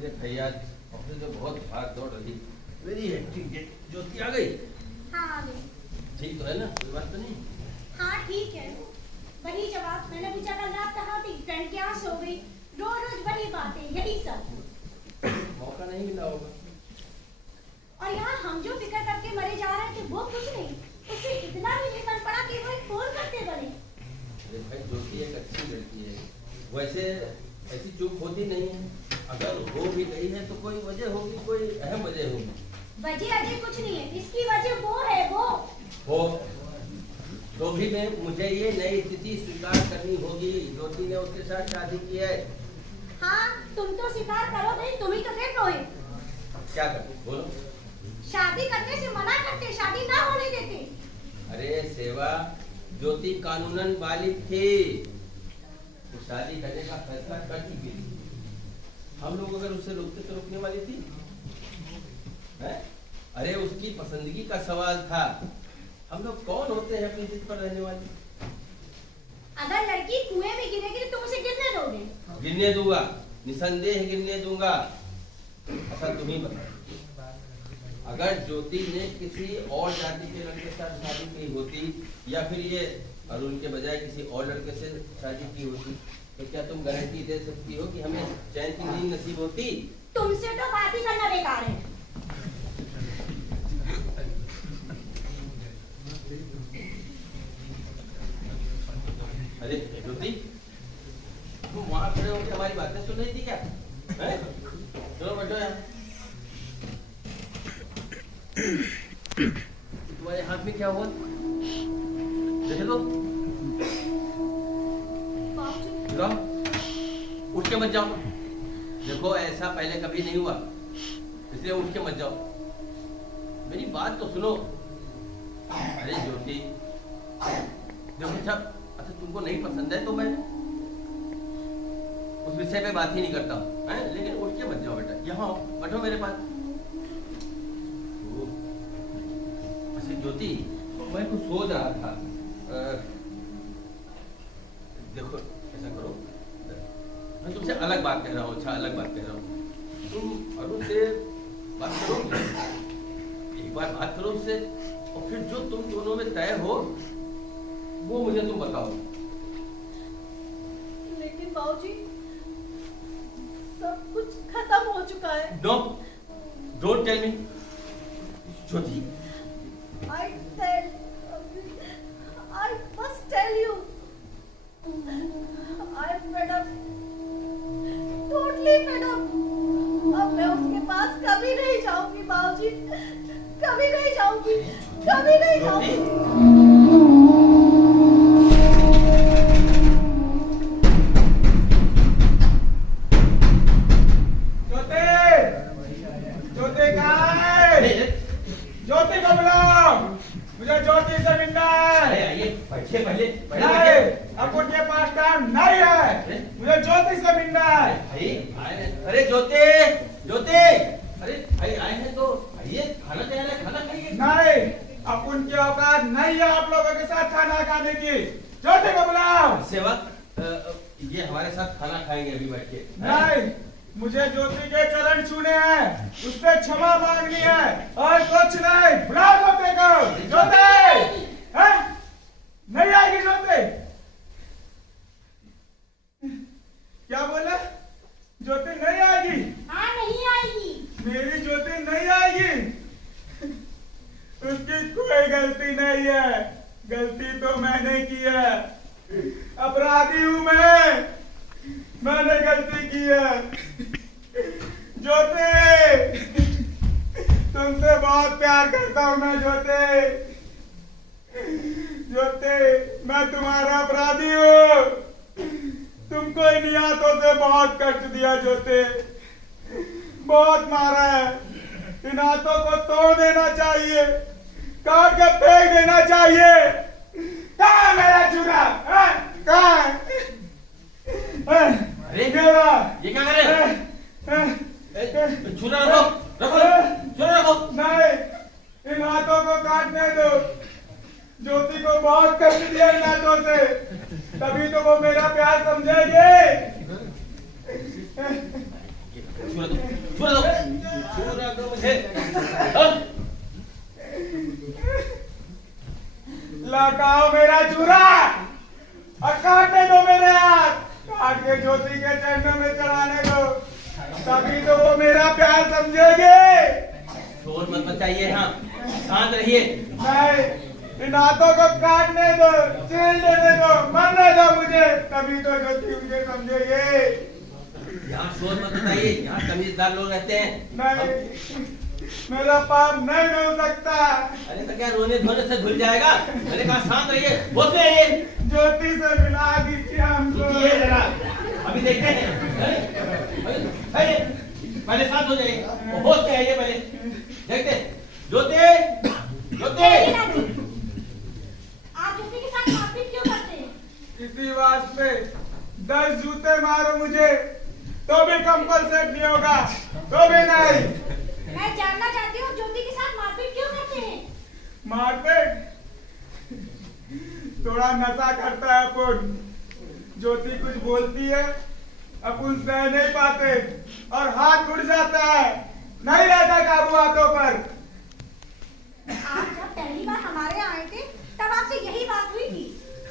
अरे भैया ऑफिस में बहुत भाग दौड़ रही, मेरी हेक्टिक है। ज्योति आ गई? हाँ आ गई। ठीक तो है ना, कोई बात तो नहीं? हाँ ठीक है। वही जवाब मैंने पूछा कल रात कहाँ थी, फ्रेंड के यहाँ सो गई। रोज रोज वही बातें, यही सब। मौका नहीं मिला होगा। और यहाँ हम जो फिक्र करके मरे जा रहे थे वो कुछ नहीं, उससे इतना भी नहीं बन पड़ा कि वो एक फोन करते बने। अरे भाई ज्योति एक अच्छी लड़की है, वैसे ऐसी चूक होती नहीं है। अगर हो भी गई है तो कोई वजह होगी, कोई अहम वजह होगी। वजह अजय कुछ नहीं है, इसकी वजह वो है। वो हो तो भी मैं मुझे ये नई स्थिति स्वीकार करनी होगी। ज्योति ने उसके साथ शादी की है। हाँ तुम तो स्वीकार करो भाई, तुम ही तो देख रहे हो। क्या करते बोलो? शादी करने से मना करते, शादी ना होने देते। अरे सेवा, ज्योति कानूनन बालिग थी, तो शादी करने का फैसला कर चुकी थी। हम लोग अगर उसे रोकते तो रोकने वाली थी है? अरे उसकी पसंदगी का सवाल था। हम लोग कौन होते हैं अपनी जिद पर रहने वाले? अगर लड़की कुएं में गिरेगी तो तुम उसे गिरने दोगे? गिरने दूंगा, निसंदेह गिरने दूंगा। अच्छा तुम ही बताओ, अगर ज्योति ने किसी और जाति के लड़के के साथ शादी की होती या फिर ये अरुण के बजाय किसी और लड़के से शादी की होती, तो क्या तुम गारंटी दे सकती हो कि हमें चैन की नींद नसीब होती? तुमसे तो बात ही करना बेकार है। अरे ज्योति, तुम वहां खड़े होकर हमारी बातें सुन रही थी क्या? हैं? चलो बैठो यार। तुम्हारे हाथ में क्या हुआ? देखे तो। जाओ, उठ के मत जाओ। देखो ऐसा पहले कभी नहीं हुआ, इसलिए उठ के मत जाओ। मेरी बात तो सुनो। अरे ज्योति देखो, अच्छा तुमको नहीं पसंद है तो मैं उस विषय पे बात ही नहीं करता हूँ, लेकिन उठ के मत जाओ बेटा। यहाँ आओ, बैठो मेरे पास। अच्छा ज्योति, मैं कुछ सोच रहा था। देखो ऐसा करो, मैं तुमसे अलग बात कह रहा हूँ। अच्छा अलग बात कह रहा हूँ। तुम अरुण से बात करो, एक बार बात करो उससे, और फिर जो तुम दोनों में तय हो वो मुझे तुम बताओ। लेकिन बाबूजी सब कुछ खत्म हो चुका है। No, don't tell me Jyoti. I must tell you. I'm fed up. Totally fed up. अब मैं उसके पास कभी नहीं जाऊंगी बाबूजी, कभी नहीं जाऊंगी, कभी नहीं जाऊंगी। मुझे ज्योति से मिलना है। अरे ज्योति, ज्योति, अरे भाई आए हैं तो आइए, खाना तैयार है, खाना खाइए। नहीं, अब उनकी औकात नहीं है आप लोगों के साथ खाना खाने की। ज्योति को बुलाओ। सेवक, ये हमारे साथ खाना खाएंगे अभी बैठ के। नहीं, मुझे ज्योति के चरण छूने हैं, उससे क्षमा मांगनी है और कुछ नहीं। बुलाओ ज्योति को। ज्योति नहीं आएगी ज्योति। क्या बोला? ज्योति नहीं आएगी? हाँ नहीं आएगी। मेरी ज्योति नहीं आएगी। उसकी कोई गलती नहीं है, गलती तो मैंने की है। अपराधी हूं मैंने गलती की है। ज्योति, तुमसे बहुत प्यार करता हूं मैं ज्योति। ज्योति, मैं तुम्हारा अपराधी हूं। तुमको इन हाथों से बहुत कष्ट दिया ज्योति, बहुत मारा है। इन हाथों को तोड़ देना चाहिए, काट के फेंक देना चाहिए। कहाँ है मेरा चूड़ा? कहाँ है? अरे ये क्या कर रहे हो? छुरा रखो, छुरा रखो। नहीं, इन हाथों को काटने दो। ज्योति को बहुत कष्ट दिया इन हाथों से, तभी तो वो मेरा प्यार समझेगी। छुरा दो। ज्योति के चरणों में चढ़ाने दो, तभी तो वो मेरा प्यार समझेगी। शोर मत मचाइए, हाँ शांत रहिए। नहीं, इन हाथों को काटने दो, चीर देने दो, मरने दो मुझे, तभी तो ज्योति मुझे समझेगी। यहाँ शोर मत मचाइए, यहाँ तमीजदार लोग रहते हैं। नहीं, मेरा पाप नहीं धुल सकता। अरे तो क्या रोने धोने से धुल जाएगा? मैंने कहा शांत रहिए, होश में रहिए। ज्योति से मिला दीजिए हमको। रुकिए जरा, अभी देखते हैं। अरे पहले शांत हो जाइए, होश में आइए पहले, देखते हैं। ज्योति, ज्योति। आप ज्योति के साथ मारपीट क्यों करते हैं? इसी वास्ते 10 जूते मारो मुझे तो भी कंपलसेट नहीं होगा, तो भी नहीं। मैं जानना चाहती हूँ ज्योति के साथ मारपीट क्यों करते हैं? मारपीट थोड़ा नशा करता है अपन। ज्योति कुछ बोलती है, अपन सह नहीं पाते और हाथ उड़ जाता है, नहीं रहता काबू हाथों पर। आप जब पहली बार हमारे यहाँ आए थे तब आपसे यही बात हुई थी,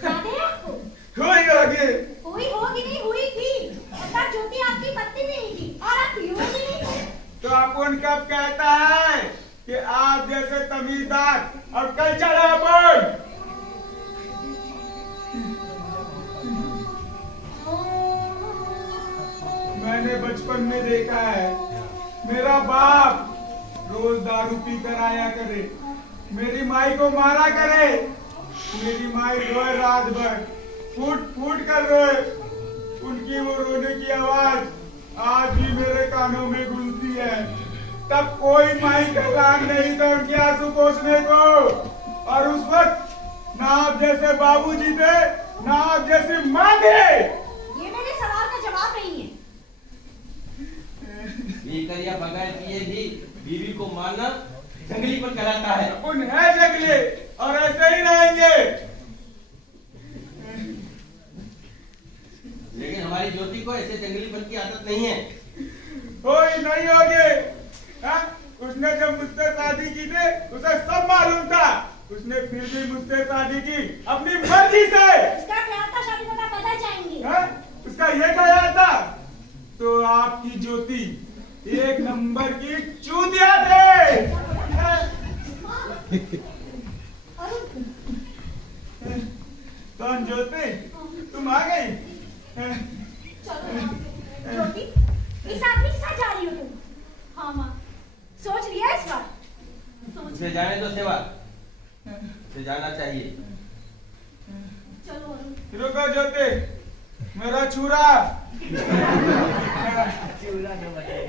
याद है आपको? हुई होगी। हुई होगी नहीं, हुई थी। तब ज्योति आपकी पत्नी नहीं थी और आप युवक भी नहीं थे। तो अपन कब कहता है कि आप जैसे तमीजदार और कल्चर है अपन। मैंने बचपन में देखा है, मेरा बाप रोज दारू पी कर आया करे, मेरी माई को मारा करे, मेरी माई रोए रात भर, फूट फूट कर रोए। उनकी वो रोने की आवाज आज भी मेरे कानों में गूंजती है। तब कोई माई का काम नहीं था उनके आंसू पोंछने को, और उस वक्त ना आप जैसे बाबूजी थे, ना आप जैसी माँ थे। ये मेरे सवाल का जवाब नहीं है। पीकर या बगैर पिए भी बीवी को मारना जंगलीपन कहलाता है। उन है जंगली और ऐसे ही रहेंगे। लेकिन हमारी ज्योति को ऐसे जंगलीपन की आदत नहीं है। कोई नहीं होगे। हाँ? उसने जब मुझसे शादी की थी उसे सब मालूम था, उसने फिर भी मुझसे शादी की अपनी मर्जी से। उसका ख्याल था शादीशुदा पैदा जाएंगे। हाँ? उसका ये ख्याल था। तो आपकी ज्योति एक नंबर की चूतिया थे। कौन ज्योति, तुम आ गई? चलो ज्योति, इस आदमी के साथ जा रही हो तुम? हाँ माँ, सोच लिया इस बार? उसे जाने दो सेवा, उसे जाना चाहिए। चलो अरुण। रुको ज्योति, मेरा छुरा।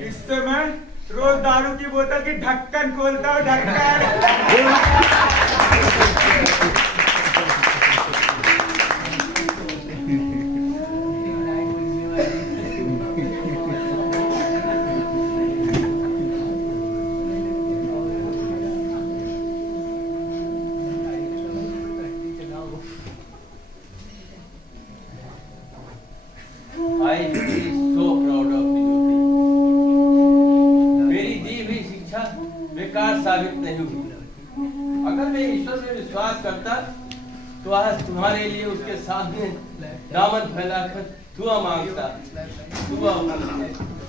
इससे मैं रोज दारू की बोतल की ढक्कन खोलता हूँ, ढक्कन। I feel so proud of you, ज्योति। मेरी दी हुई शिक्षा बेकार साबित नहीं हुई। अगर मैं ईश्वर में विश्वास करता तो आज तुम्हारे लिए उसके सामने दामन फैलाकर दुआ मांगता। दुआ मांगता।